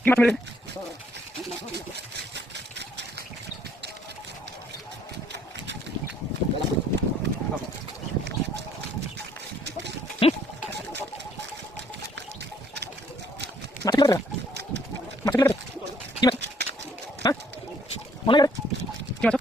Gimana ini? Masih lagi? Masih lagi? Gimana? Hah? Mau lagi? Gimana?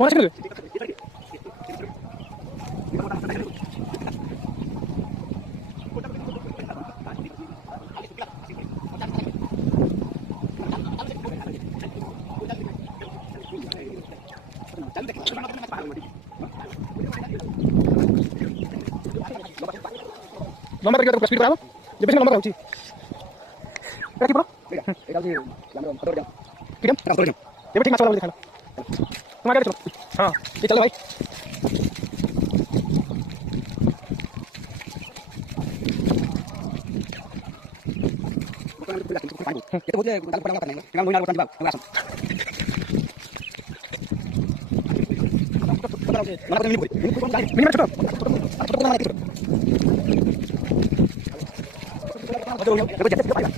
Mau lagi? Lomba pergi ke berapa? Jadi sini lomba kau sih. Berapa bro? Beda sih. Lomba satu jam. Jam? Satu jam. Jadi masuk lagi sana. Kemana ada coba? Ah, kita jalan baik. Kita boleh kalau pada makan, jangan mau nyalakan bang, langsung. Mana minum? Minum cepat. Cepat mana itu? Betul ya. Dapat jatuh apa?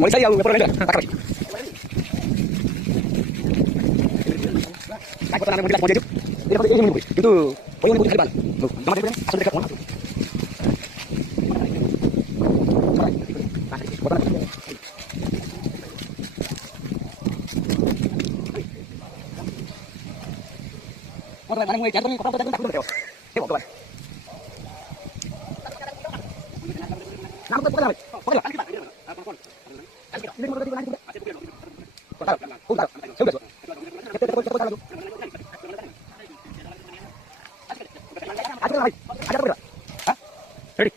Mulai saya yang berapa takar. Aku tanam mobil mau jadi. Ini apa ini mobil? Itu poin mobil depan. Loh, sama dia asal dekat mana? Mana mana mulai jatuh ni kau tak tahu. Tengok kawan. Nak tak tahu. Okey. Ini mau tadi lagi. Kotak. Kotak. Sudah. Ada lagi. Ada berapa? Hah? Ready.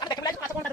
Ada kembali masuk kontak.